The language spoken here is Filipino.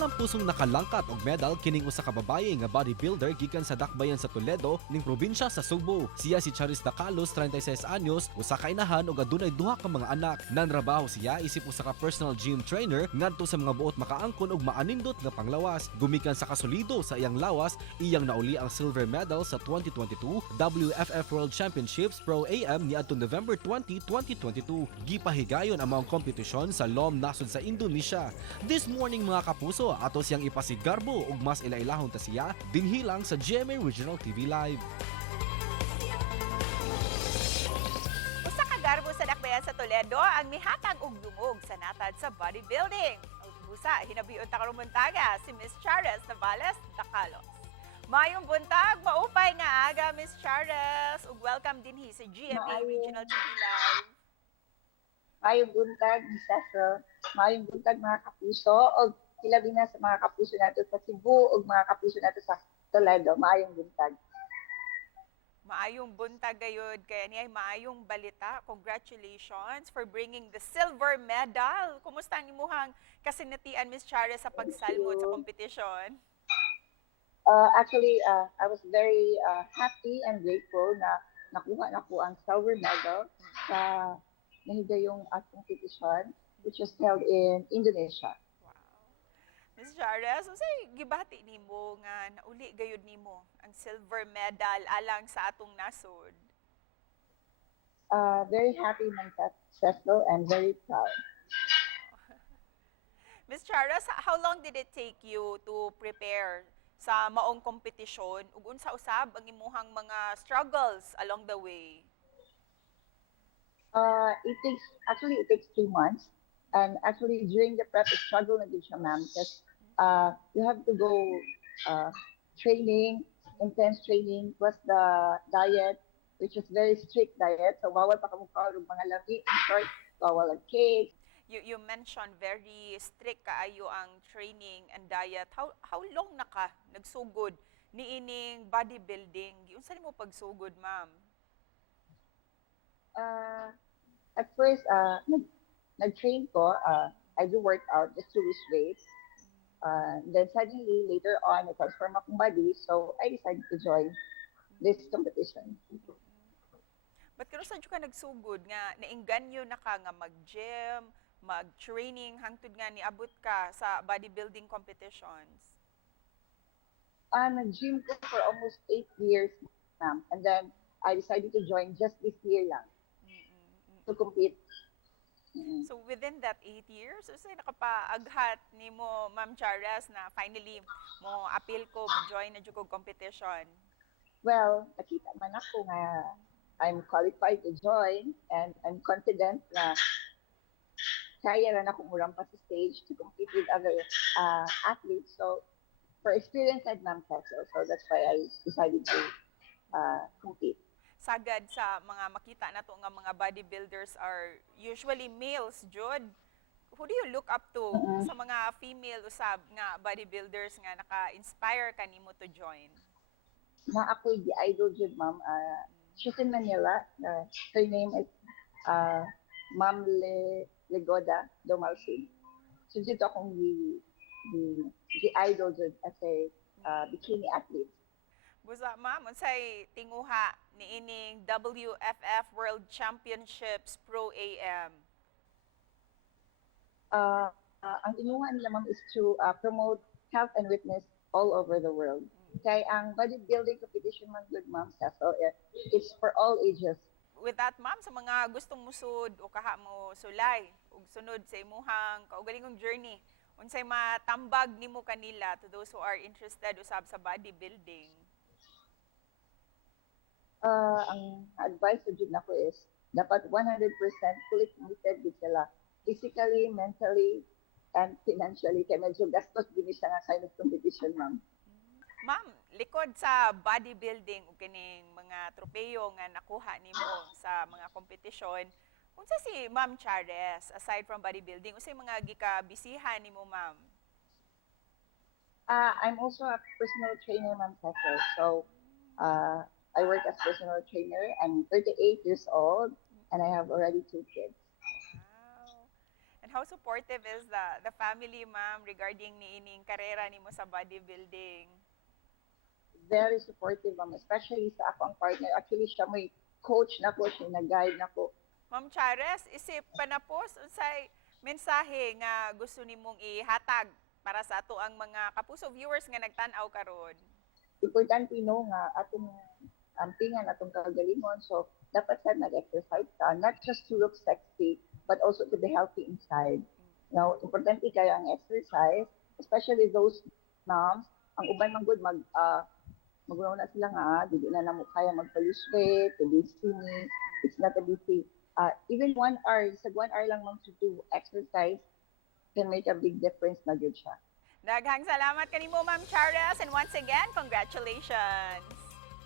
Talang pusong nakalangkat og medal kining usa ka babaye nga bodybuilder gikan sa dakbayan sa Toledo ning probinsya sa Subo. Siya si Chares Dacalos, 36 anyos, usa ka inahan ug adunay duha ka mga anak. Nanrabaho siya isip usa ka personal gym trainer ngadto sa mga buot makaangkon ug maanindot nga panglawas. Gumikan sa kasolido sa iyang lawas, iyang nauli ang silver medal sa 2022 WFF World Championships PRO-Am niadtong November 20, 2022. Gipahigayon ang mga kompetisyon sa nasud sa Indonesia. This morning mga kapuso, ato siyang ipasigarbo ug mas ilailahon ta siya dinhilang sa GMA Regional TV Live. Usa ka garbo sa dakbayan sa Toledo ang mihatag og dungog sa natad sa bodybuilding. Busa, hinabiyon ta karong buntaga si Miss Chares Dacalos. Mayong buntag, maupay nga aga Miss Chares ug welcome dinhi sa GMA Regional TV Live. Mayong buntag, Miss Cecil. Mayong buntag mga kapuso o ilabi na sa mga kapuso nato sa Cebu o mga kapuso nato sa Toledo. Mayong buntag. Maayong buntag gayud kaya niya maayong balita. Congratulations for bringing the silver medal. Kumusta ang imuhang kasinatian Miss Chares sa pagsalmot sa kompetisyon? Actually, I was very happy and grateful na nakuha na ko ang silver medal sa nahigayong competition which was held in Indonesia. Wow. Ms. Chares, usay gibati nimo nga nauli gayud nimo ang silver medal alang sa atong nasud? Very happy man Cecil and very proud. Ms. Chares, how long did it take you to prepare sa maong kompetisyon ug unsa usab ang imuhang mga struggles along the way? It takes 3 months, and actually during the prep, it's struggle na din siya, ma'am, because you have to go training, intense training, plus the diet, which is very strict diet. So bawal pa kamukha ng mga labi, in short, bawal ang cake. You mentioned very strict kaayo ang training and diet. How long na ka nagsugod niining bodybuilding? Unsa nimo pagsugod, ma'am? At first, nag-train ko. I do workout just to lose weight. Then suddenly, later on, I transform akong body. So I decided to join this competition. But kano saan ka nagsugod nga nainganyo na ka nga mag-gym, mag-training hangtod nga niabot ka sa bodybuilding competitions? Nag-gym ko for almost 8 years, ma'am. And then I decided to join just this year lang to compete. So within that 8 years, usay nakapaaghat nimo Ma'am Chares na finally mo appeal ko join na jud ko competition? Well, nakita man ako nga I'm qualified to join and I'm confident na kaya rin ako murang pa sa stage to compete with other athletes. So for experience at Ma'am Cecil, so that's why I decided to compete. Sagad sa mga makita nato nga mga bodybuilders are usually males, Jud. Who do you look up to sa mga female usab nga bodybuilders nga naka-inspire ka nimo to join? Na ako'y idol Jud, ma'am. She's in Manila. Her name is Ma'am Legoda Domalsin. So dito akong idol Jud as a bikini athlete. Busa ma'am, unsay tinguha niining WFF World Championships PRO-Am? Ang inuhan nila, ma'am, is to promote health and fitness all over the world. Kaya ang bodybuilding competition man good, ma'am, so it's for all ages. With that, ma'am, sa mga gustong musud o kaha mo sulay ug sunod sa imuhang kaugalingong journey, unsay matambag nimo kanila to those who are interested usab sa bodybuilding? Ang advice ko din ako is dapat 100% fully committed din sila. Physically, mentally, and financially. Kaya medyo gastos din siya nga kind of competition, ma'am. Ma'am, likod sa bodybuilding o kining mga tropeyo nga nakuha nimo sa mga kompetisyon, unsa si Ma'am Chares aside from bodybuilding, unsay mga gikabisihan nimo, ma'am? I'm also a personal trainer, Ma'am Cecil. So, I work as personal trainer. I'm 38 years old and I have already 2 kids. Wow. And And how supportive is the family, ma'am, regarding niining karera nimo sa bodybuilding? Very supportive, ma'am, especially sa akong partner. Actually, siya may coach na ko, siya nag-guide na ko. Ma'am Chares, isip pa na po unsay mensahe nga gusto nimong ihatag para sa ato ang mga kapuso viewers nga nagtan-aw karon. Importante no nga atong ampingan, atong kaugalingon. So, dapat sa nag-exercise ka, not just to look sexy, but also to be healthy inside. Now, importante kayo ang exercise, especially those moms, ang uban man good magulaw na sila nga, di na mo kaya mag-lose weight, to be skinny, it's not a easy. Even 1 hour, sa 1 hour lang mong to do exercise can make a big difference na good siya. Daghang salamat kanimo, Ma'am Chares, and once again, congratulations!